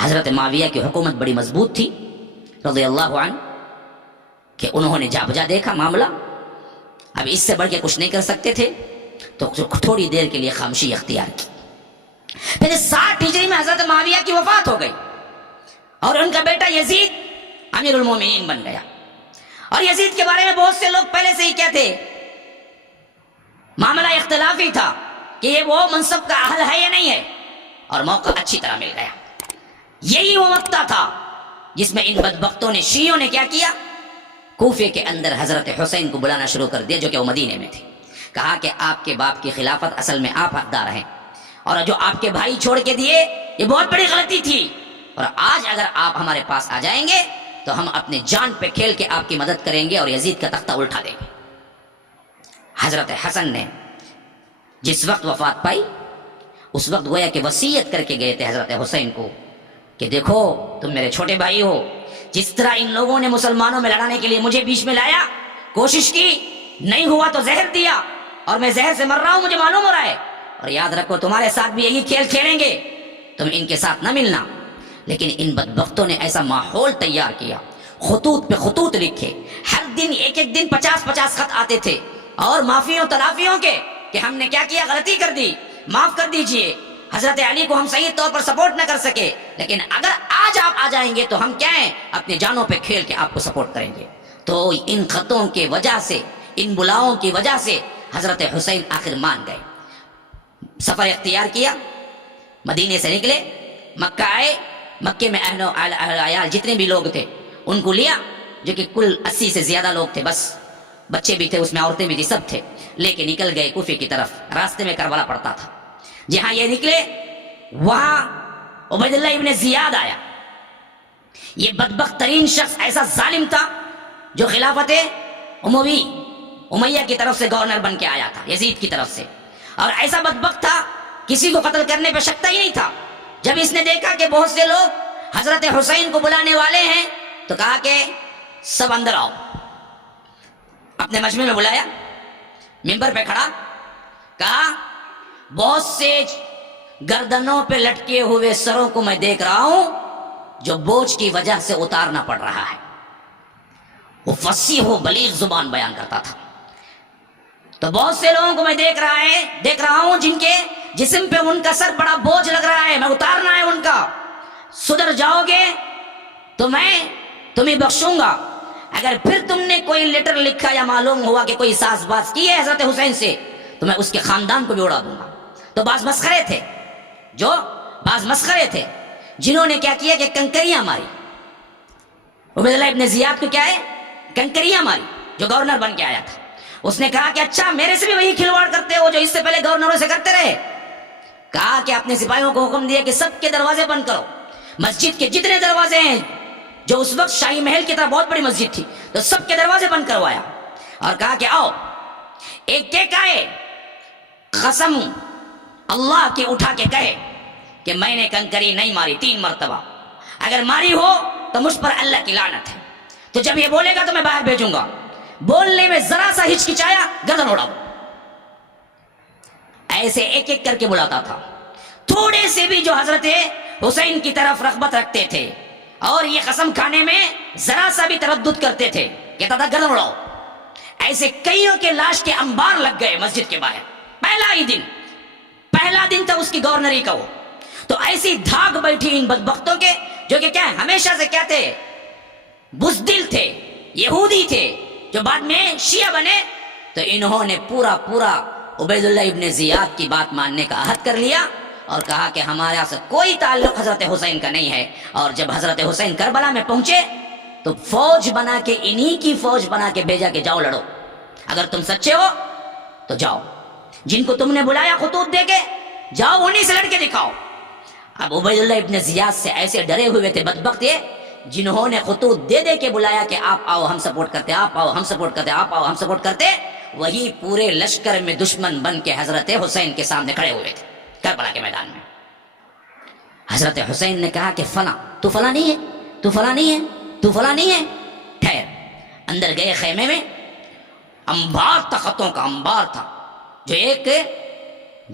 حضرت معاویہ کی حکومت بڑی مضبوط تھی رضی اللہ عنہ کہ انہوں نے جا بجا دیکھا معاملہ، اب اس سے بڑھ کے کچھ نہیں کر سکتے تھے تو تھوڑی دیر کے لیے خاموشی اختیار کی۔ پھر 60 ہجری میں حضرت معاویہ کی وفات ہو گئی اور ان کا بیٹا یزید امیر المومنین بن گیا۔ اور یزید کے بارے میں بہت سے لوگ پہلے سے ہی کہتے، معاملہ اختلافی تھا کہ یہ وہ منصب کا اہل ہے یا نہیں ہے، اور موقع اچھی طرح مل گیا۔ یہی وہ وقت تھا جس میں ان بدبختوں نے، شیعوں نے کیا کیا، کوفے کے اندر حضرت حسین کو بلانا شروع کر دیا جو کہ وہ مدینے میں تھے۔ کہا کہ آپ کے باپ کی خلافت اصل میں آپ حقدار ہیں، اور جو آپ کے بھائی چھوڑ کے دیے یہ بہت بڑی غلطی تھی، اور آج اگر آپ ہمارے پاس آ جائیں گے تو ہم اپنے جان پہ کھیل کے آپ کی مدد کریں گے اور یزید کا تختہ الٹا دیں گے۔ حضرت حسن نے جس وقت وفات پائی اس وقت گویا کہ وصیت کر کے گئے تھے حضرت حسین کو کہ دیکھو تم میرے چھوٹے بھائی ہو، جس طرح ان لوگوں نے مسلمانوں میں لڑانے کے لیے مجھے بیچ میں لایا، کوشش کی، نہیں ہوا تو زہر دیا، اور میں زہر سے مر رہا ہوں، مجھے معلوم ہو رہا ہے، اور یاد رکھو تمہارے ساتھ بھی یہی کھیل کھیلیں گے، تم ان کے ساتھ نہ ملنا۔ لیکن ان بدبختوں نے ایسا ماحول تیار کیا، خطوط پہ خطوط لکھے، ہر دن ایک ایک دن 50 خط آتے تھے، اور معافیوں تلافیوں کے کہ ہم نے کیا کیا، غلطی کر دی، معاف کر دیجئے، حضرت علی کو ہم صحیح طور پر سپورٹ نہ کر سکے، لیکن اگر آج آپ آ جائیں گے تو ہم کیا ہیں، اپنی جانوں پہ کھیل کے آپ کو سپورٹ کریں گے۔ تو ان خطوں کی وجہ سے، ان بلاؤں کی وجہ سے حضرت حسین آخر مان گئے، سفر اختیار کیا، مدینے سے نکلے، مکہ آئے، مکے میں اہل و عیال جتنے بھی لوگ تھے ان کو لیا، جو کہ کل 80 سے زیادہ لوگ تھے، بس بچے بھی تھے اس میں، عورتیں بھی تھی، سب تھے، لے کے نکل گئے کوفے کی طرف۔ راستے میں کربلا پڑتا تھا، جہاں یہ نکلے وہاں عبید اللہ ابن زیاد آیا۔ یہ بدبخت ترین شخص، ایسا ظالم تھا جو خلافت امیہ کی طرف سے گورنر بن کے آیا تھا، یزید کی طرف سے، اور ایسا بدبخت تھا کسی کو قتل کرنے پہ شکتا ہی نہیں تھا۔ جب اس نے دیکھا کہ بہت سے لوگ حضرت حسین کو بلانے والے ہیں تو کہا کہ سب اندر آؤ، اپنے مجمع میں بلایا، منبر پہ کھڑا، کہا بہت سے گردنوں پہ لٹکے ہوئے سروں کو میں دیکھ رہا ہوں جو بوجھ کی وجہ سے اتارنا پڑ رہا ہے۔ وہ فصیح و بلیغ زبان بیان کرتا تھا۔ تو بہت سے لوگوں کو میں دیکھ رہا ہوں جن کے جسم پہ ان کا سر بڑا بوجھ لگ رہا ہے، میں اتارنا ہے ان کا، سدھر جاؤ گے تو میں تمہیں بخشوں گا، اگر پھر تم نے کوئی لیٹر لکھا یا معلوم ہوا کہ کوئی ساز باز کی ہے حضرت حسین سے تو میں اس کے خاندان کو بھی اڑا دوں گا۔ تو بعض مسخرے تھے جنہوں نے کیا کیا کہ کنکریاں ماری، عبید اللہ ابن زیاد کو کیا ہے، کنکریاں ماری، جو گورنر بن کے آیا تھا۔ اس نے کہا کہ اچھا میرے سے بھی وہی کھلواڑ کرتے ہو جو اس سے پہلے گورنروں سے کرتے رہے۔ کہا کہ اپنے سپاہیوں کو حکم دیا کہ سب کے دروازے بند کرو، مسجد کے جتنے دروازے ہیں، جو اس وقت شاہی محل کی طرح بہت بڑی مسجد تھی، تو سب کے دروازے بند کروایا، اور کہا کہ آؤ ایک ایک آئے، قسم اللہ کی اٹھا کے کہے کہ میں نے کنکری نہیں ماری 3 مرتبہ، اگر ماری ہو تو مجھ پر اللہ کی لعنت ہے، تو جب یہ بولے گا تو میں باہر بھیجوں گا۔ بولنے میں ذرا سا ہچکچایا، گردن اڑاؤ۔ ایسے ایک ایک کر کے بلاتا تھا، تھوڑے سے بھی جو حضرت حسین کی طرف رغبت رکھتے تھے اور یہ قسم کھانے میں ذرا سا بھی تردد کرتے تھے، کہتا تھا گردن اڑاؤ۔ ایسے کئیوں کے لاش کے انبار لگ گئے مسجد کے باہر، پہلا دن تھا اس کی گورنری کا وہ۔ تو ایسی دھاگ بیٹھی ان بدبختوں کے، جو کہ کیا ہمیشہ سے کیا تھے، بزدل تھے، یہودی تھے، جو بعد میں شیعہ بنے، تو انہوں نے پورا عبید اللہ ابن زیاد کی بات ماننے کا عہد کر لیا اور کہا کہ ہمارے سے کوئی تعلق حضرت حسین کا نہیں ہے۔ اور جب حضرت حسین کربلا میں پہنچے تو فوج بنا کے، انہی کی فوج بنا کے بھیجا کہ جاؤ لڑو، اگر تم سچے ہو تو جاؤ، جن کو تم نے بلایا خطوط دے کے جاؤ انہی سے لڑ کے دکھاؤ۔ اب عبید اللہ ابن زیاد سے ایسے ڈرے ہوئے تھے بدبخت یہ، جنہوں نے خطوط دے کے بلایا کہ آپ آؤ ہم سپورٹ کرتے، آپ آؤ ہم سپورٹ کرتے، آپ آؤ ہم سپورٹ کرتے، وہی پورے لشکر میں دشمن بن کے حضرت حسین کے سامنے کھڑے ہوئے تھے کربلا کے میدان میں۔ حضرت حسین نے کہا کہ فلاں، تو فلاں نہیں ہے، تو فلاں نہیں ہے، تو فلاں نہیں ہے، ٹھہر۔ اندر گئے خیمے میں، انبار تھا، خطوں کا انبار تھا، جو ایک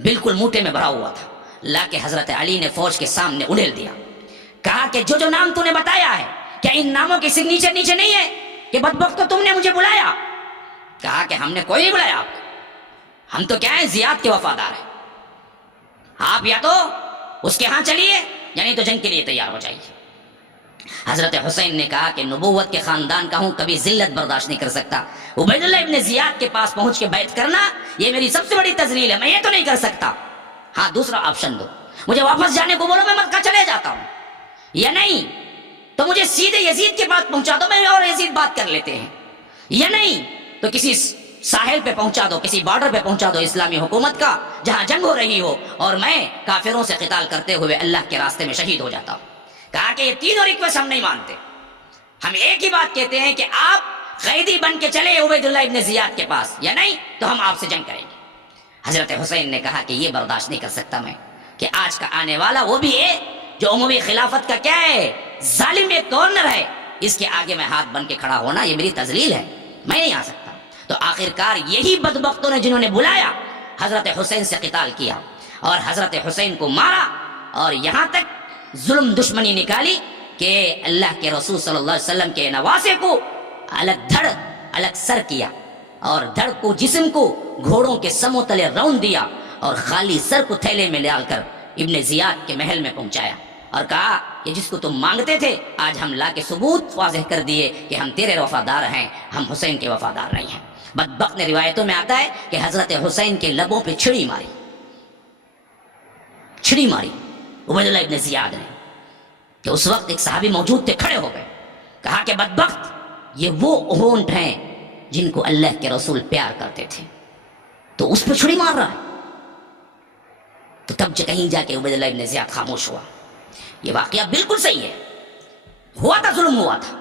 بالکل موٹے میں بھرا ہوا تھا، لا کے حضرت علی نے فوج کے سامنے اڑیل دیا۔ کہا کہ جو نام تو نے بتایا ہے کیا ان ناموں کے سگنیچر نیچے نہیں ہے کہ بدبختو تم نے مجھے بلایا؟ کہا کہ ہم نے کوئی نہیں بلایا آپ کو، ہم تو کیا ہیں زیاد کے وفادار ہیں، آپ یا تو اس کے ہاں چلیے یعنی تو جنگ کے لیے تیار ہو جائیے۔ حضرت حسین نے کہا کہ نبوت کے خاندان کا ہوں، کبھی ذلت برداشت نہیں کر سکتا، عبید اللہ ابن زیاد کے پاس پہنچ کے بیعت کرنا یہ میری سب سے بڑی تذلیل ہے، میں یہ تو نہیں کر سکتا۔ ہاں دوسرا آپشن دو، مجھے واپس جانے کو بولو، میں مکہ چلے جاتا ہوں، یا نہیں تو مجھے سیدھے یزید کے پاس پہنچا دو، میں اور یزید بات کر لیتے ہیں، یا نہیں تو کسی ساحل پہ پہنچا دو، کسی بارڈر پہ پہنچا دو اسلامی حکومت کا جہاں جنگ ہو رہی ہو، اور میں کافروں سے قتال کرتے ہوئے اللہ کے راستے میں شہید ہو جاتا ہوں۔ کہا کہ یہ تینوں ریکویسٹ ہم نہیں مانتے، ہم ایک ہی بات کہتے ہیں کہ آپ قیدی بن کے چلے عبید اللہ ابن زیاد کے پاس، یا نہیں تو ہم آپ سے جنگ کریں گے۔ حضرت حسین نے کہا کہ یہ برداشت نہیں کر سکتا میں کہ آج کا آنے والا وہ بھی ہے جو عمومی خلافت کا کیا ہے، ظالم ایک گورنر ہے، اس کے آگے میں ہاتھ بن کے کھڑا ہونا یہ میری تذلیل ہے، میں نہیں آ سکتا۔ تو آخرکار یہی بدبختوں نے جنہوں نے بلایا حضرت حسین سے قتال کیا اور حضرت حسین کو مارا، اور یہاں تک ظلم دشمنی نکالی کہ اللہ کے رسول صلی اللہ علیہ وسلم کے نواسے کو الگ دھڑ الگ سر کیا، اور دھڑ کو جسم کو گھوڑوں کے سموں تلے رون دیا، اور خالی سر کو تھیلے میں ڈال کر ابن زیاد کے محل میں پہنچایا، اور کہا کہ جس کو تم مانگتے تھے آج ہم لا کے ثبوت واضح کر دیے کہ ہم تیرے وفادار ہیں، ہم حسین کے وفادار نہیں ہیں۔ بدبخت نے روایتوں میں آتا ہے کہ حضرت حسین کے لبوں پہ چھڑی ماری عبید اللہ ابن زیاد نے، کہ اس وقت ایک صحابی موجود تھے، کھڑے ہو گئے، کہا کہ بدبخت یہ وہ ہونٹ ہیں جن کو اللہ کے رسول پیار کرتے تھے، تو اس پہ چھڑی مار رہا ہے۔ تو تب کہیں جا کے عبید اللہ ابن زیاد خاموش ہوا۔ یہ واقعہ بالکل صحیح ہے، ہوا تھا، ظلم ہوا تھا،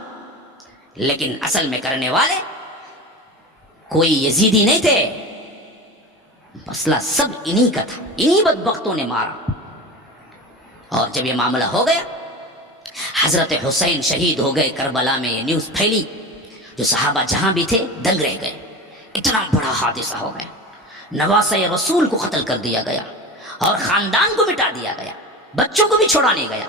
لیکن اصل میں کرنے والے کوئی یزیدی نہیں تھے، مسئلہ سب انہی کا تھا، انہی بدبختوں نے مارا۔ اور جب یہ معاملہ ہو گیا، حضرت حسین شہید ہو گئے کربلا میں، یہ نیوز پھیلی، جو صحابہ جہاں بھی تھے دنگ رہ گئے، اتنا بڑا حادثہ ہو گیا، نواسہ رسول کو قتل کر دیا گیا، اور خاندان کو مٹا دیا گیا، بچوں کو بھی چھوڑا نہیں گیا۔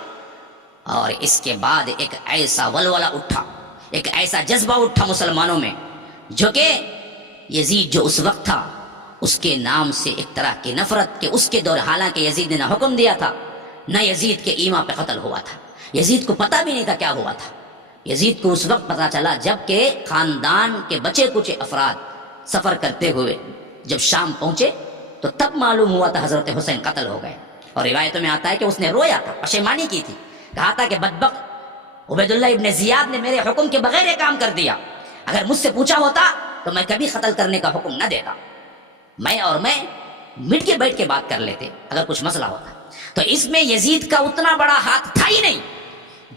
اور اس کے بعد ایک ایسا ولولہ اٹھا، ایک ایسا جذبہ اٹھا مسلمانوں میں، جو کہ یزید جو اس وقت تھا اس کے نام سے ایک طرح کی نفرت، کہ اس کے دور، حالانکہ یزید نے نہ حکم دیا تھا نہ یزید کے ایما پہ قتل ہوا تھا، یزید کو پتہ بھی نہیں تھا کیا ہوا تھا، یزید کو اس وقت پتہ چلا جب کہ خاندان کے بچے کچھ افراد سفر کرتے ہوئے جب شام پہنچے تو تب معلوم ہوا تھا حضرت حسین قتل ہو گئے۔ اور روایتوں میں آتا ہے کہ اس نے رویا تھا، پشیمانی کی تھی، کہا تھا کہ بدبخت عبید اللہ ابن زیاد نے میرے حکم کے بغیر یہ کام کر دیا، اگر مجھ سے پوچھا ہوتا تو میں کبھی قتل کرنے کا حکم نہ دیتا، میں مٹ کے بیٹھ کے بات کر لیتے اگر کچھ مسئلہ ہوتا۔ تو اس میں یزید کا اتنا بڑا ہاتھ تھا ہی نہیں،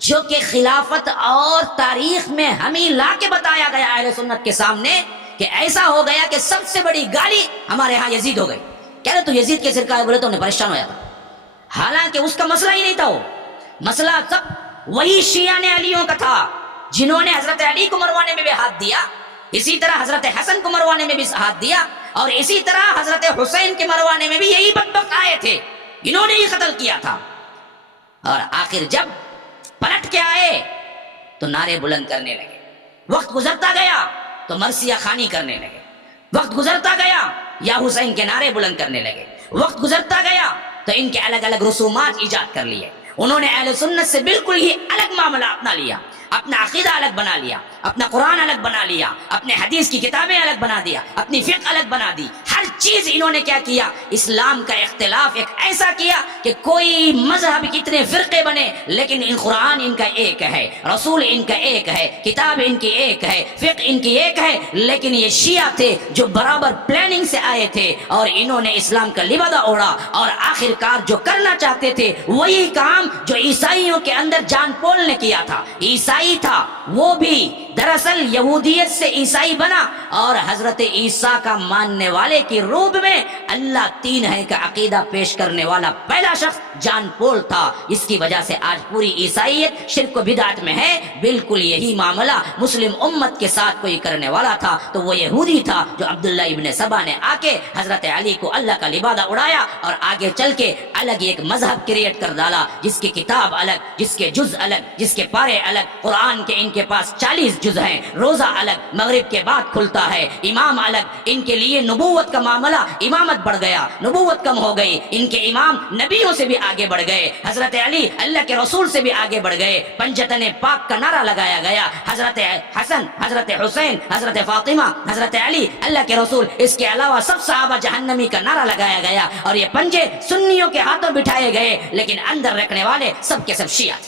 جو کہ خلافت اور تاریخ میں ہمیں لا کے بتایا گیا اہل سنت کے سامنے کہ ایسا ہو گیا کہ سب سے بڑی گالی ہمارے ہاں یزید ہو گئی، کہہ رہے تو یزید کے سرکار بولے تو انہیں پریشان ہوا تھا، حالانکہ اس کا مسئلہ ہی نہیں تھا، وہ مسئلہ سب وہی شیعہ نے علیوں کا تھا، جنہوں نے حضرت علی کو مروانے میں بھی ہاتھ دیا، اسی طرح حضرت حسن کو مروانے میں بھی ہاتھ دیا، اور اسی طرح حضرت حسین کے مروانے میں بھی یہی بدبخت آئے تھے، انہوں نے ہی قتل کیا تھا۔ اور آخر جب پلٹ کے آئے تو نعرے بلند کرنے لگے، وقت گزرتا گیا تو مرثیہ خوانی کرنے لگے، وقت گزرتا گیا یا حسین کے نعرے بلند کرنے لگے، وقت گزرتا گیا تو ان کے الگ الگ رسومات ایجاد کر لیے، انہوں نے اہل سنت سے بالکل ہی الگ معاملہ اپنا لیا، اپنا عقیدہ الگ بنا لیا، اپنا قرآن الگ بنا لیا، اپنے حدیث کی کتابیں الگ بنا دیا، اپنی فقہ الگ بنا دی، ہر چیز انہوں نے کیا کیا، اسلام کا اختلاف ایک ایسا کیا کہ کوئی مذہب کتنے فرقے بنے لیکن قرآن ان کا ایک ہے، رسول ان کا ایک ہے، کتاب ان کی ایک ہے، فقہ ان کی ایک ہے، لیکن یہ شیعہ تھے جو برابر پلاننگ سے آئے تھے اور انہوں نے اسلام کا لبادہ اوڑھا، اور آخرکار جو کرنا چاہتے تھے وہی کام جو عیسائیوں کے اندر جان پول نے کیا تھا، عیسائی تھا وہ بھی دراصل یہودیت سے عیسائی بنا اور حضرت عیسیٰ کا ماننے والے کی روب میں اللہ تین ہے کا عقیدہ پیش کرنے والا پہلا شخص جان پول تھا. اس کی وجہ سے آج پوری عیسائیت شرک و بدعت میں ہے. بالکل یہی معاملہ مسلم امت کے ساتھ کوئی کرنے والا تھا تو وہ یہودی تھا جو عبداللہ ابن سبا نے آ کے حضرت علی کو اللہ کا لبادہ اڑایا اور آگے چل کے الگ ایک مذہب کریٹ کر ڈالا جس کی کتاب الگ, جس کے جز الگ, جس کے پارے الگ. قرآن کے ان کے پاس 40 جز ہیں. روزہ الگ, مغرب کے بعد کھلتا ہے. امام الگ. ان کے لیے نبوت کا معاملہ, امامت بڑھ گیا, نبوت کم ہو گئی. ان کے امام نبیوں سے بھی آگے بڑھ گئے. حضرت علی اللہ کے رسول سے بھی آگے بڑھ گئے. پنجتن پاک کا نعرہ لگایا گیا. حضرت حسن, حضرت حسین, حضرت فاطمہ, حضرت علی اللہ کے رسول, اس کے علاوہ سب صحابہ جہنمی کا نعرہ لگایا گیا. اور یہ پنجے سنیوں کے ہاتھوں بٹھائے گئے لیکن اندر رکھنے والے سب کے سب شیعہ.